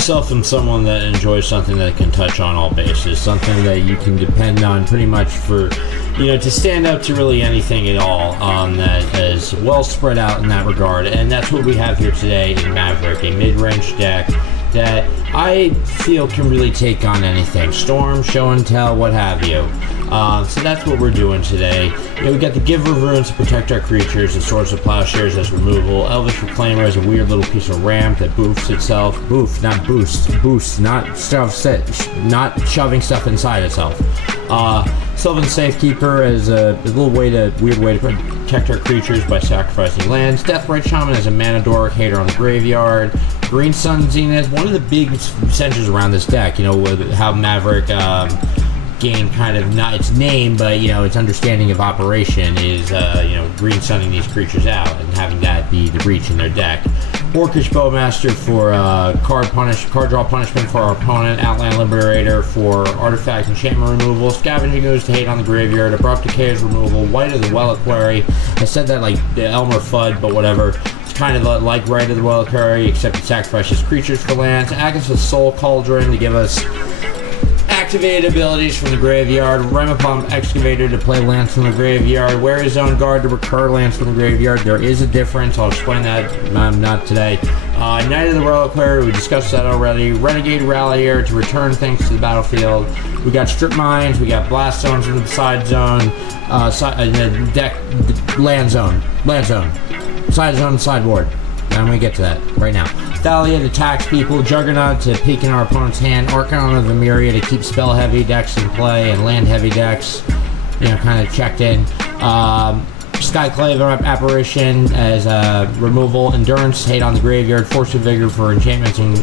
myself am someone that enjoys something that can touch on all bases, something that you can depend on pretty much for, to stand up to really anything at all, that is well spread out in that regard. And that's what we have here today in Maverick, a mid-range deck that I feel can really take on anything. Storm, show and tell, what have you. So that's what we're doing today. We got the Giver of Runes to protect our creatures, the Swords of Plowshares as removal, Elvish Reclaimer as a weird little piece of ramp that boofs itself. Boost, not shoving stuff inside itself. Sylvan Safekeeper as a weird way to protect our creatures by sacrificing lands. Deathrite Shaman as a mana dork, hater on the graveyard. Green Sun Zenith, one of the big centers around this deck, how Maverick gained kind of not its name, but its understanding of operation is green sunning these creatures out and having that be the reach in their deck. Orcish Bowmasters for card draw punishment for our opponent. Outland Liberator for artifact enchantment removal. Scavenging Ooze to hate on the graveyard. Abrupt Decay is removal. Wight of the Reliquary. I said that like Elmer Fudd, but whatever. It's kind of like Right of the Reliquary, except it sacrifices creatures for lands. Agatha's Soul Cauldron to give us activated abilities from the graveyard. Ramunap Excavator to play lands from the graveyard. Wear his own guard to recur lands from the graveyard. There is a difference. I'll explain that not today. Knight of the Reliquary, we discussed that already. Renegade Rallier to return things to the battlefield. We got Strip Mines. We got Blast Zones in the side zone. The deck, land zone. Side zone, sideboard. I'm going to get to that right now. Thalia to tax people, Juggernaut to peek in our opponent's hand, Archon of the Myria to keep spell heavy decks in play and land heavy decks, kind of checked in. Skyclave Apparition as removal, Endurance, hate on the graveyard, Force of Vigor for enchantments and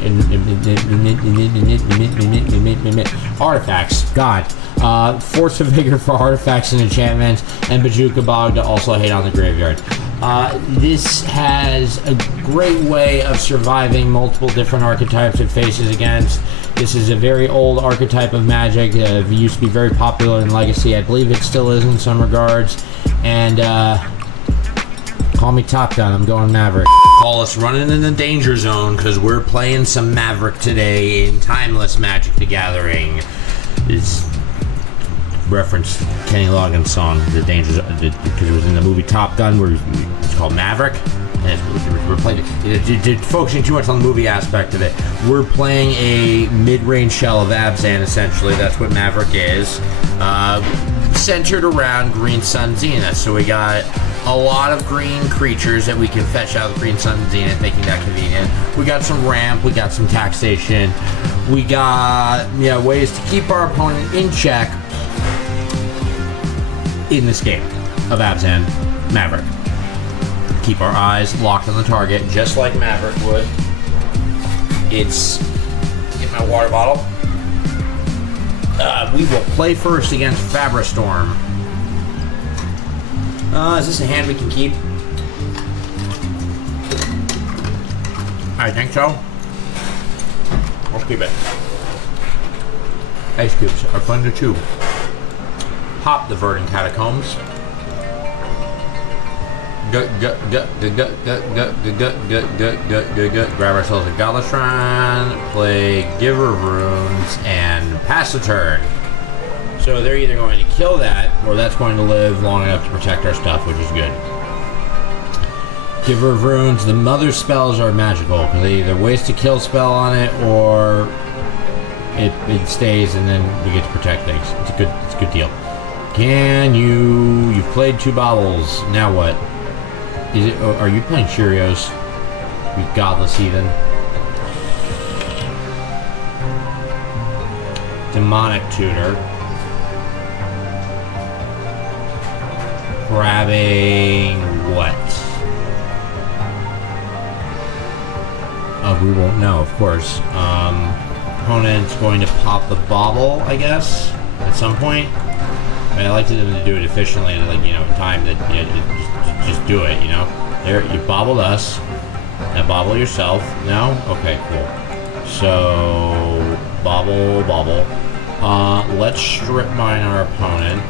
artifacts. God. Force of Vigor for artifacts and enchantments, and Bajuka Bog to also hate on the graveyard. This has a great way of surviving multiple different archetypes it faces against. This is a very old archetype of Magic. It used to be very popular in Legacy. I believe it still is in some regards. And call me Top Gun. I'm going Maverick. Call us running in the danger zone because we're playing some Maverick today in Timeless Magic the Gathering. It's reference Kenny Loggins' song, The Danger Zone, because it was in the movie Top Gun, where it's called Maverick. And we're playing it, focusing too much on the movie aspect of it. We're playing a mid-range shell of Abzan, essentially. That's what Maverick is. Centered around Green Sun Zenith. So we got a lot of green creatures that we can fetch out of Green Sun Zenith, making that convenient. We got some ramp, we got some taxation. We got ways to keep our opponent in check in this game of Abzan Maverick. Keep our eyes locked on the target, just like Maverick would. It's get my water bottle. We will play first against Fabrastorm. Is this a hand we can keep? I think so. We'll keep it. Ice cubes are fun to chew. Pop the Verdant Catacombs. Grab ourselves a Goblet Shrine, play Giver of Runes, and pass the turn. So they're either going to kill that, or that's going to live long enough to protect our stuff, which is good. Giver of Runes, the mother spells are magical, because they either waste a kill spell on it, or it stays, and then we get to protect things. It's a good deal. You've played 2 baubles, now what? Are you playing Cheerios? You godless heathen. Demonic Tutor. Grabbing what? We won't know, of course. Opponent's going to pop the bauble, I guess, at some point. I like them to do it efficiently and in time that just do it, There, you bobbled us. Now bobble yourself. No? Okay, cool. So bobble. Let's strip mine our opponent.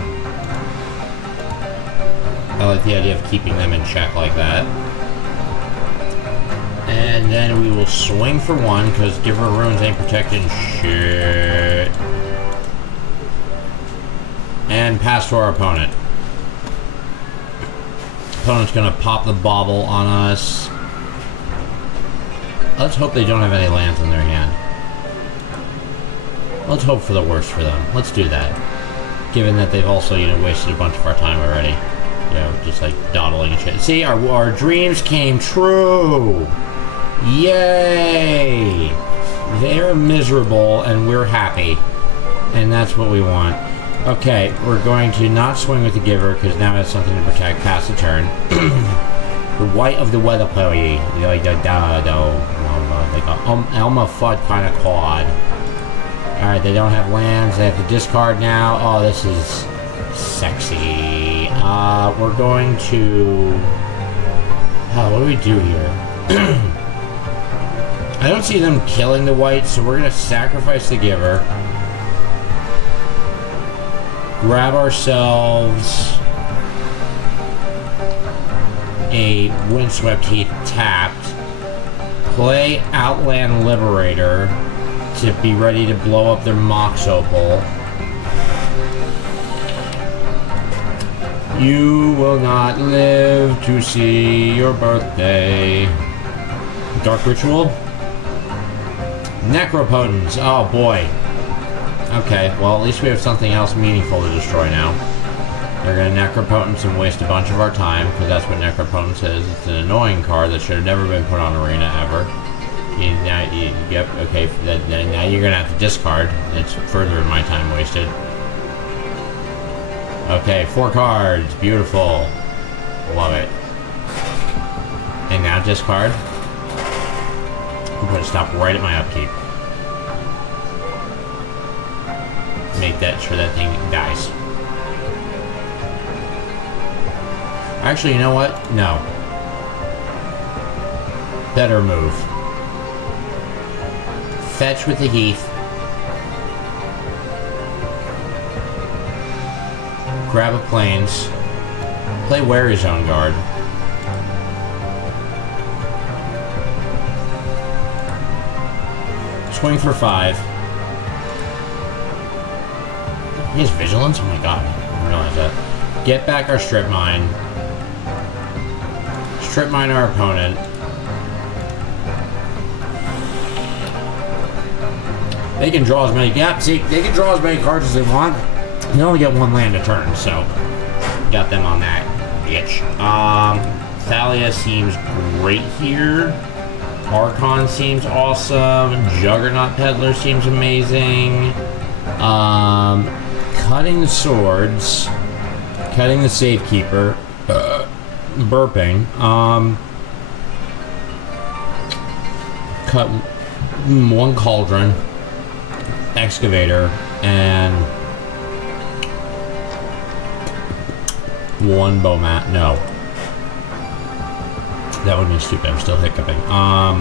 I like the idea of keeping them in check like that. And then we will swing for one, because Giver of Runes ain't protecting shit. And pass to our opponent. Opponent's gonna pop the bauble on us. Let's hope they don't have any lands in their hand. Let's hope for the worst for them. Let's do that. Given that they've also, you know, wasted a bunch of our time already. You know, just like dawdling and shit. See, our dreams came true! Yay! They're miserable and we're happy. And that's what we want. Okay, we're going to not swing with the Giver because now it has something to protect past the turn. The Wight of the Weatherpoey. Like the Elma Fudd kind of quad. Alright, they don't have lands. They have to discard now. Oh, this is sexy. We're going to... Oh, what do we do here? I don't see them killing the Wight, so we're going to sacrifice the Giver. Grab ourselves a Windswept Heath tapped. Play Outland Liberator to be ready to blow up their Mox Opal. You will not live to see your birthday. Dark Ritual. Necropotence. Oh boy. Okay, well at least we have something else meaningful to destroy now. They're going to Necropotence and waste a bunch of our time, because that's what Necropotence is. It's an annoying card that should have never been put on Arena ever. Yep, okay, now you're going to have to discard. It's further my time wasted. Okay, 4 cards. Beautiful. Love it. And now discard. I'm going to stop right at my upkeep. Make that sure that thing dies. Actually, you know what? No. Better move. Fetch with the Heath. Grab a Plains. Play Wary Zone Guard. Swing for 5. He has Vigilance? Oh my god. I didn't realize that. Get back our Strip Mine. Strip Mine our opponent. They can draw as many... Yeah, see, they can draw as many cards as they want. They only get 1 land a turn, so... Got them on that, bitch. Thalia seems great here. Archon seems awesome. Juggernaut Peddler seems amazing. Cutting the Swords. Cutting the Safekeeper. Burping. Cut 1 Cauldron. Excavator. And 1 Bowmat. No. That would have been stupid. I'm still hiccuping. I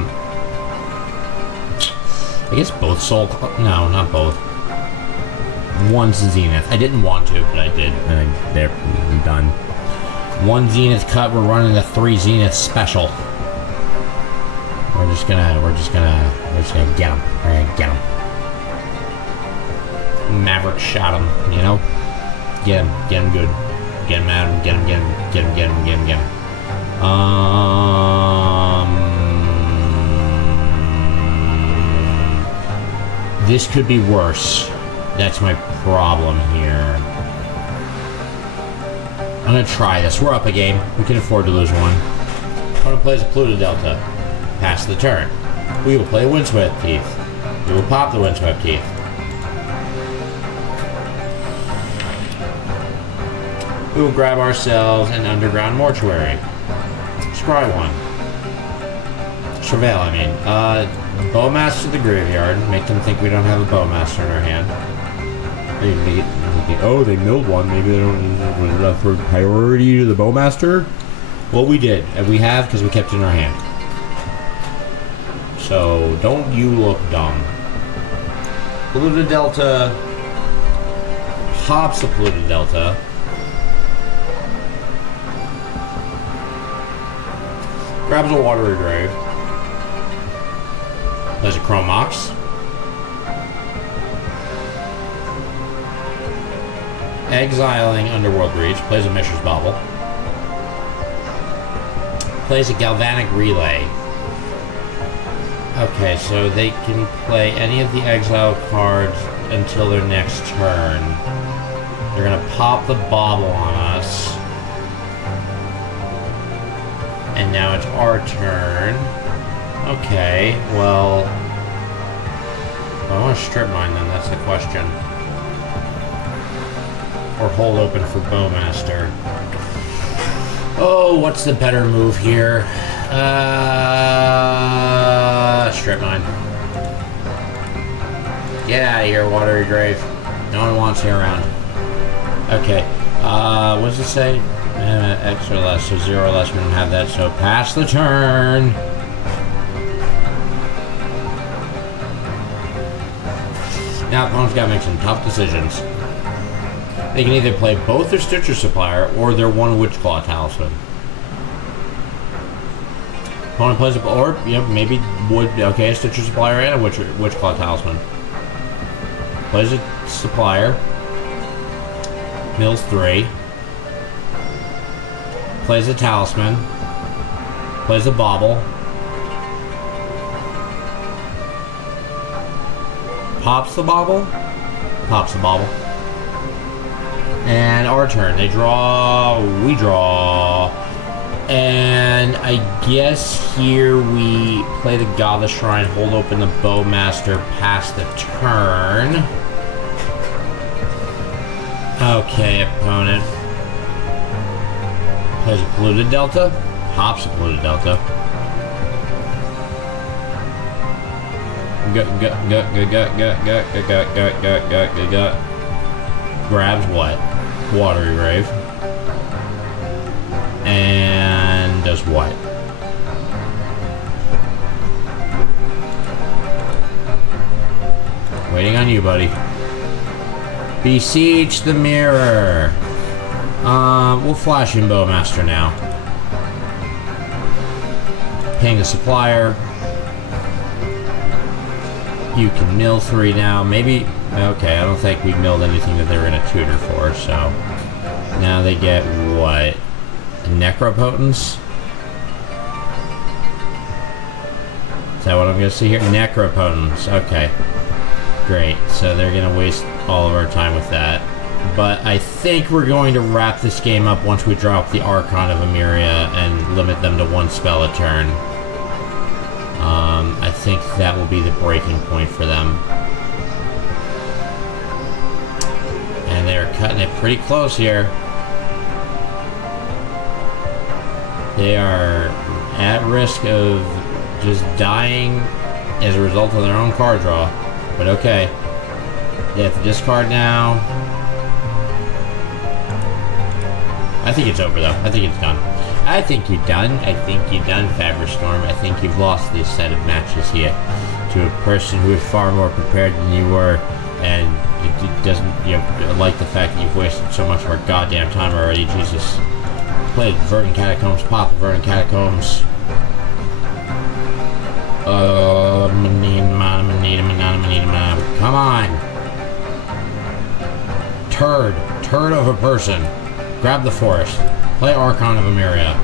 guess both Soul... No, not both. 1's Zenith. I didn't want to, but I did. And there, I'm done. 1 Zenith cut. We're running the 3 Zenith special. We're just gonna get him. We're gonna get him. Maverick shot him, you know? Get him good. Get him at him, get him. This could be worse. That's my problem here. I'm gonna try this. We're up a game. We can afford to lose 1. Opponent plays a Pluto Delta. Pass the turn. We will play Windswept Heath. We will pop the Windswept Heath. We will grab ourselves an Underground Mortuary. Scry 1. Surveil, I mean. Bowmaster to the graveyard. Make them think we don't have a Bowmaster in our hand. Oh, they milled 1. Maybe they don't need enough for priority to the Bowmaster. Well, we did. And we have because we kept it in our hand. So, don't you look dumb. Polluta Delta. Pops the Polluta Delta. Grabs a Watery Grave. Plays a Chrome Mox. Exiling Underworld Reach. Plays a Mishra's Bauble. Plays a Galvanic Relay. Okay, so they can play any of the exile cards until their next turn. They're gonna pop the bauble on us. And now it's our turn. Okay, well... I want to strip mine then, that's the question. Or hold open for Bowmaster. Oh, what's the better move here? Strip mine. Get out of here, Watery Grave. No one wants you around. Okay. What does it say? X or less, so 0 or less. We don't have that, so pass the turn. Now, opponent's got to make some tough decisions. They can either play both their Stitcher Supplier or their one Witchclaw Talisman. Opponent plays a, or maybe would, okay, a Stitcher Supplier and a Witchclaw Talisman. Plays a Supplier. Mills 3. Plays a Talisman. Plays a Bauble. Pops the Bauble. Pops the Bauble. And our turn. They draw. We draw. And I guess here we play the Agatha Shrine, hold open the Bowmaster, pass the turn. Okay, opponent. Plays a Polluted Delta. Pops a Polluted Delta. Grabs what? Watery Grave. And does what? Waiting on you, buddy. Beseech the Mirror. We'll flash in Bowmaster now. Ping the Supplier. You can mill 3 now. Maybe... Okay, I don't think we milled anything that they were going to tutor for, so... Now they get what? Necropotence? Is that what I'm going to see here? Necropotence. Okay. Great. So they're going to waste all of our time with that. But I think we're going to wrap this game up once we drop the Archon of Emeria and limit them to 1 spell a turn. I think that will be the breaking point for them. And they're cutting it pretty close here. They are at risk of just dying as a result of their own card draw. But okay. They have to discard now. I think it's over though. I think it's done. I think you're done. I think you're done, Faberstorm. I think you've lost this set of matches here to a person who is far more prepared than you were, and it doesn't, like the fact that you've wasted so much of our goddamn time already. Jesus. Play Verdant Catacombs, pop the Verdant Catacombs. Come on. Turd of a person. Grab the Forest. Play Archon of Emeria.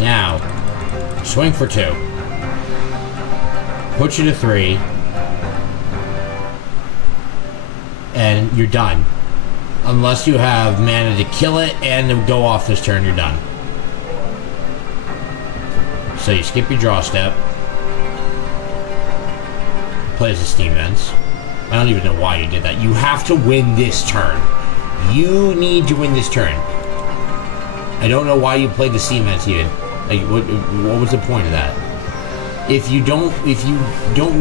Now, swing for 2. Put you to 3. And you're done. Unless you have mana to kill it and to go off this turn, you're done. So you skip your draw step. Plays the Steam Vents. I don't even know why you did that. You have to win this turn. You need to win this turn. I don't know why you played the Steam Vents even. Like, what was the point of that? If you don't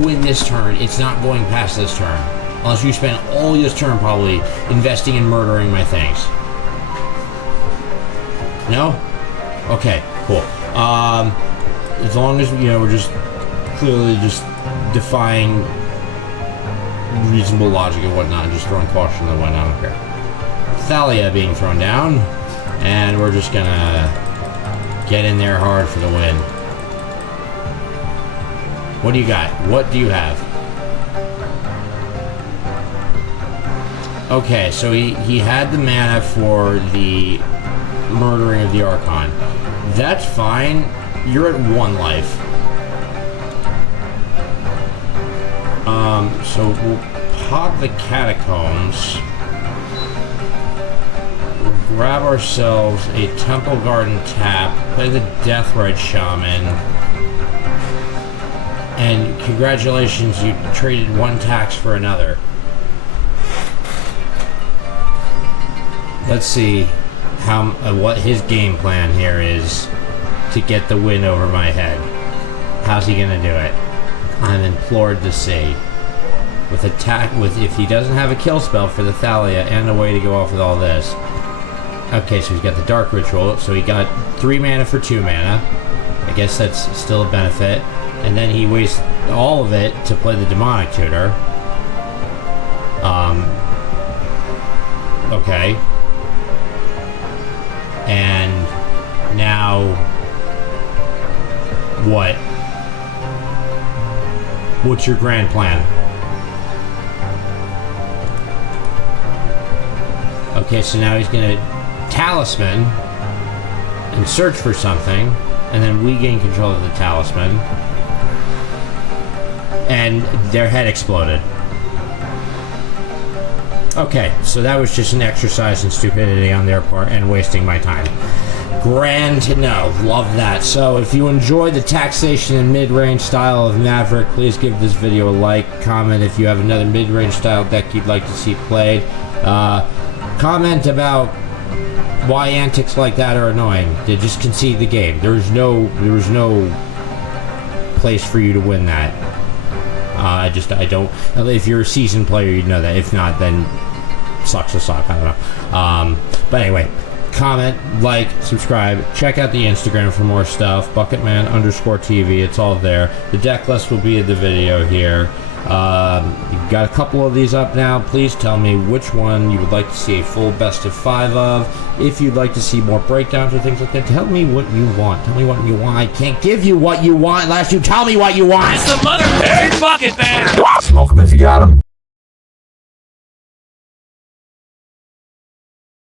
win this turn, it's not going past this turn. Unless you spend all this turn probably investing in murdering my things. No? Okay, cool. As long as, we're just clearly just defying reasonable logic and whatnot, and just throwing caution to the wind, I don't care. Thalia being thrown down, and we're just gonna Get in there hard for the win. What do you got? What do you have? Okay, so he had the mana for the murdering of the Archon. That's fine. You're at 1 life. So we'll pop the Catacombs. We'll grab ourselves a Temple Garden tap, play the Deathrite Shaman, and congratulations, you traded 1 tax for another. Let's see what his game plan here is to get the win over my head. How's he gonna do it? I'm implored to see. If he doesn't have a kill spell for the Thalia and a way to go off with all this. Okay, so he's got the Dark Ritual, so he got 3 mana for 2 mana. I guess that's still a benefit. And then he wastes all of it to play the Demonic Tutor. Okay. And now what? What's your grand plan? Okay, so now he's gonna Talisman and search for something, and then we gain control of the Talisman, and their head exploded. Okay, so that was just an exercise in stupidity on their part and wasting my time. Grand to know. Love that. So if you enjoy the taxation and mid-range style of Maverick, please give this video a like. Comment if you have another mid-range style deck you'd like to see played. Comment about why antics like that are annoying. They just concede the game. There was no place for you to win that. I don't. If you're a seasoned player, you'd know that. If not, then sucks to suck. I don't know. But anyway, comment, like, subscribe. Check out the Instagram for more stuff. Bucketman_TV. It's all there. The deck list will be in the video here. You've got a couple of these up now. Please tell me which one you would like to see a full best of 5 of. If you'd like to see more breakdowns or things like that, tell me what you want. Tell me what you want. I can't give you what you want unless you tell me what you want. It's the mother bucket man. Smoke 'em if you got 'em.